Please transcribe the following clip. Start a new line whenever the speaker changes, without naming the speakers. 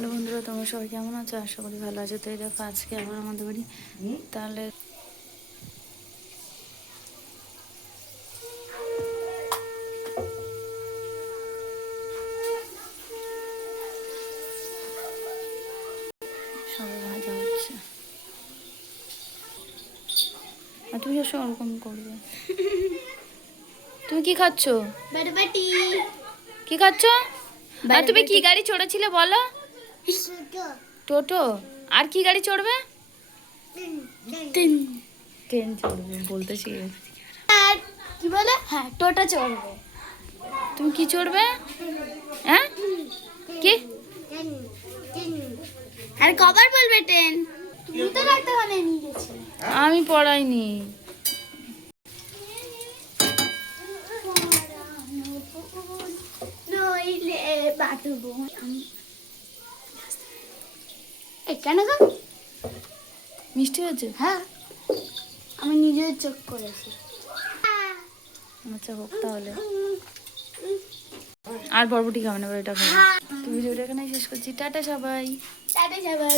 Hello বন্ধুরা তোমরা সবাই কেমন আছো? আশা করি ভালো আছো। তো এই দেখো আজকে আবার আমাদের বাড়ি। তাহলে তুমি এসো ওরকম করবে। তুমি কি খাচ্ছ? কি খাচ্ছ? আর তুমি কি গাড়ি চড়েছিলে বলো? টোটো। আর কি গাড়ি চড়বে? ট্রেন চড়বে বলতে
কি বলে? হ্যাঁ টোটো চড়বে।
তুমি কি চড়বে? হ্যাঁ? কি?
আর কবার বলবে ট্রেন? তুমি তো রাখতে ওখানে নিয়ে গেছি
আমি পড়াইনি।
নইলে এখানে গো
মিষ্টি হয়েছে?
হ্যাঁ। আমি নিজের চোখ করেছি।
আচ্ছা হোক তাহলে। আর বরবটি খাবে না এটা খাবে তো ভিডিওটা এখানে শেষ করছি। টাটা সবাই।
টাটা সবাই